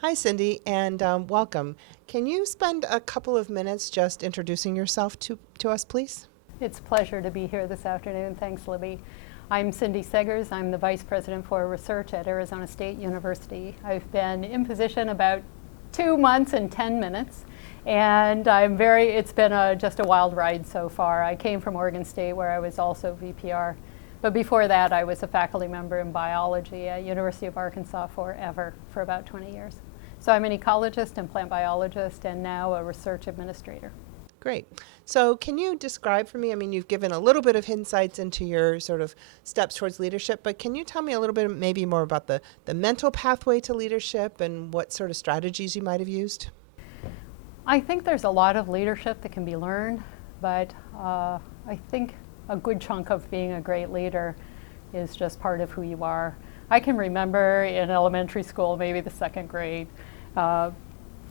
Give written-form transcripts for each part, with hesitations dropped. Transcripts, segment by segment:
Hi, Cindy, and welcome. Can you spend a couple of minutes just introducing yourself to us, please? It's a pleasure to be here this afternoon. Thanks, Libby. I'm Cindy Seggers. I'm the Vice President for Research at Arizona State University. I've been in position about 2 months and 10 minutes, and it's been just a wild ride so far. I came from Oregon State, where I was also VPR, but before that I was a faculty member in biology at University of Arkansas for about 20 years. So I'm an ecologist and plant biologist, and now a research administrator. Great. So can you describe for me, you've given a little bit of insights into your sort of steps towards leadership, but can you tell me a little bit maybe more about the mental pathway to leadership and what sort of strategies you might have used? I think there's a lot of leadership that can be learned, but I think a good chunk of being a great leader is just part of who you are. I can remember in elementary school, maybe the second grade,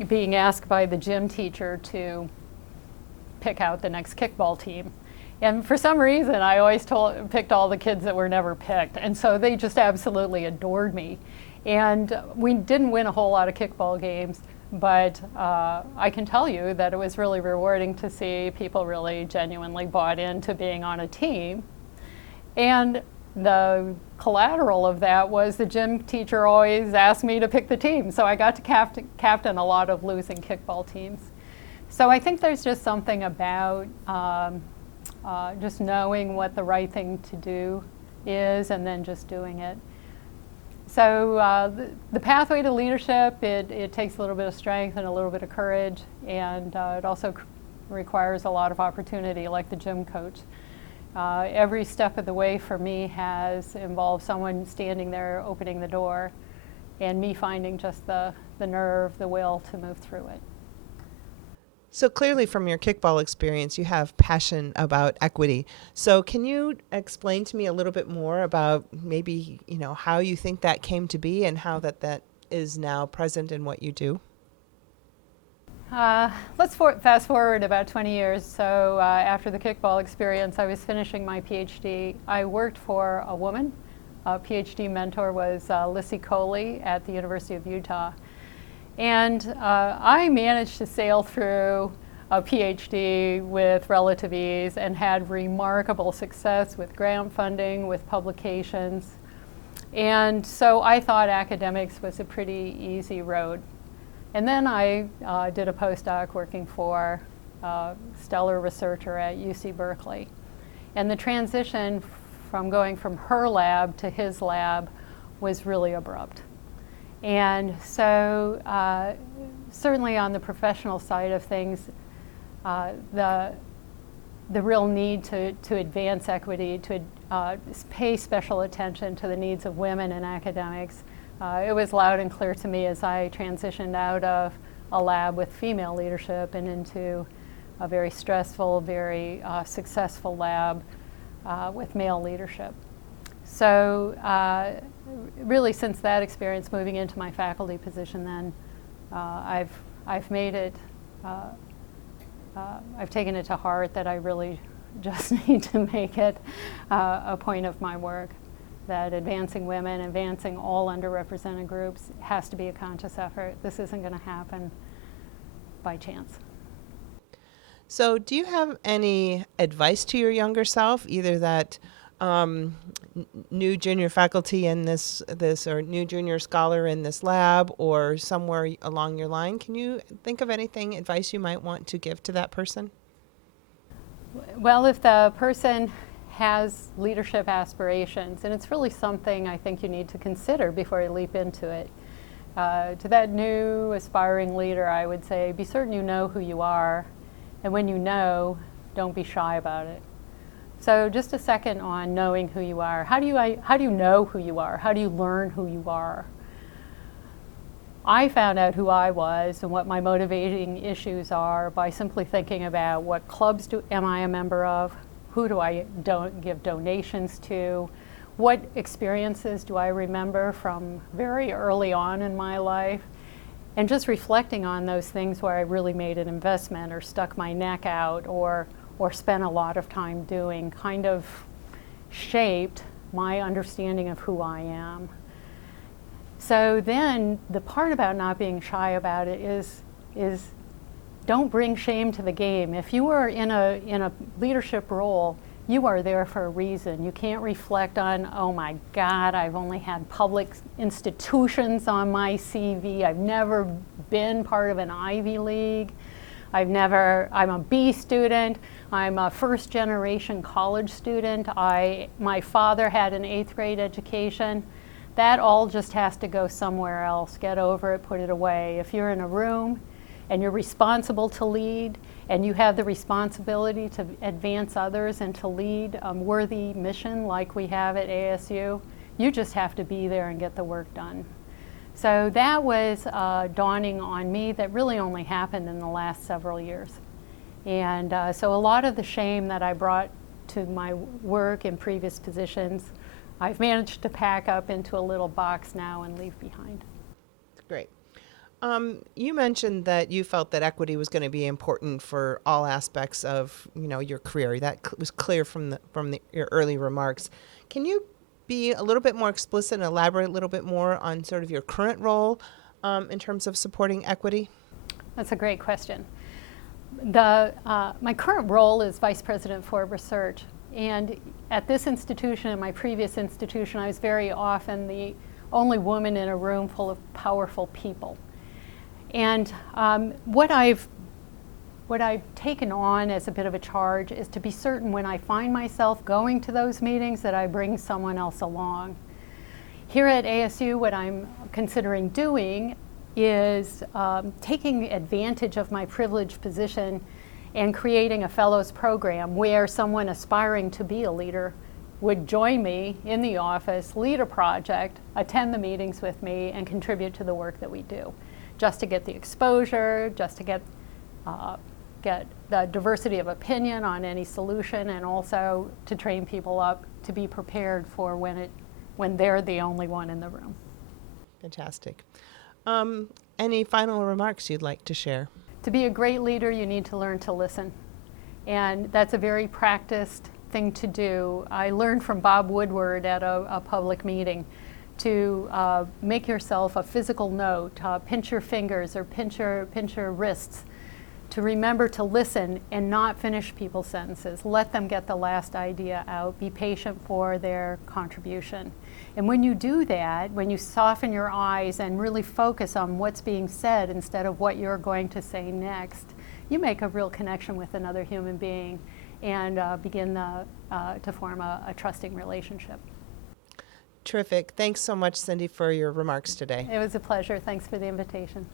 being asked by the gym teacher to pick out the next kickball team. And for some reason, I always picked all the kids that were never picked. And so they just absolutely adored me. And we didn't win a whole lot of kickball games, but I can tell you that it was really rewarding to see people really genuinely bought into being on a team. And the collateral of that was the gym teacher always asked me to pick the team. So I got to captain a lot of losing kickball teams. So I think there's just something about just knowing what the right thing to do is and then just doing it. So the pathway to leadership, it takes a little bit of strength and a little bit of courage, and it also requires a lot of opportunity, like the gym coach. Every step of the way for me has involved someone standing there opening the door and me finding just the nerve, the will to move through it. So clearly from your kickball experience, you have passion about equity. So can you explain to me a little bit more about maybe, how you think that came to be and how that is now present in what you do? Let's fast forward about 20 years. So after the kickball experience, I was finishing my PhD. I worked for a woman. A PhD mentor was Lissy Coley at the University of Utah. And I managed to sail through a PhD with relative ease and had remarkable success with grant funding, with publications. And so I thought academics was a pretty easy road. And then I did a postdoc working for a stellar researcher at UC Berkeley. And the transition from going from her lab to his lab was really abrupt. And so certainly on the professional side of things, the real need to advance equity, to pay special attention to the needs of women in academics, it was loud and clear to me as I transitioned out of a lab with female leadership and into a very stressful, very successful lab with male leadership. So really since that experience, moving into my faculty position then, I've made it, I've taken it to heart that I really just need to make it a point of my work, that advancing women, advancing all underrepresented groups has to be a conscious effort. This isn't going to happen by chance. So do you have any advice to your younger self, either that new junior faculty in this or new junior scholar in this lab or somewhere along your line? Can you think of anything, advice you might want to give to that person? Well, if the person has leadership aspirations, and it's really something I think you need to consider before you leap into it. To that new aspiring leader, I would say, be certain you know who you are, and when you know, don't be shy about it. So just a second on knowing who you are. How do you know who you are? How do you learn who you are? I found out who I was and what my motivating issues are by simply thinking about what clubs am I a member of, who do I give donations to, what experiences do I remember from very early on in my life, and just reflecting on those things where I really made an investment or stuck my neck out or spent a lot of time doing kind of shaped my understanding of who I am. So then the part about not being shy about it is don't bring shame to the game. If you are in a leadership role, you are there for a reason. You can't reflect on, oh my God, I've only had public institutions on my CV. I've never been part of an Ivy League. I'm a B student. I'm a first generation college student. My father had an 8th grade education. That all just has to go somewhere else. Get over it, put it away. If you're in a room and you're responsible to lead, and you have the responsibility to advance others and to lead a worthy mission like we have at ASU, you just have to be there and get the work done. So that was dawning on me. That really only happened in the last several years. And so a lot of the shame that I brought to my work in previous positions, I've managed to pack up into a little box now and leave behind. Great. You mentioned that you felt that equity was going to be important for all aspects of, your career. That was clear from your early remarks. Can you be a little bit more explicit and elaborate a little bit more on sort of your current role in terms of supporting equity? That's a great question. My current role is Vice President for Research. And at this institution and my previous institution, I was very often the only woman in a room full of powerful people. And what I've taken on as a bit of a charge is to be certain when I find myself going to those meetings that I bring someone else along. Here at ASU, what I'm considering doing is taking advantage of my privileged position and creating a fellows program where someone aspiring to be a leader would join me in the office, lead a project, attend the meetings with me, and contribute to the work that we do, just to get the exposure, just to get the diversity of opinion on any solution, and also to train people up to be prepared for when they're the only one in the room. Fantastic. Any final remarks you'd like to share? To be a great leader, you need to learn to listen. And that's a very practiced thing to do. I learned from Bob Woodward at a public meeting to make yourself a physical note, pinch your fingers or pinch your wrists, to remember to listen and not finish people's sentences. Let them get the last idea out. Be patient for their contribution. And when you do that, when you soften your eyes and really focus on what's being said instead of what you're going to say next, you make a real connection with another human being and begin to form a trusting relationship. Terrific. Thanks so much, Cindy, for your remarks today. It was a pleasure. Thanks for the invitation.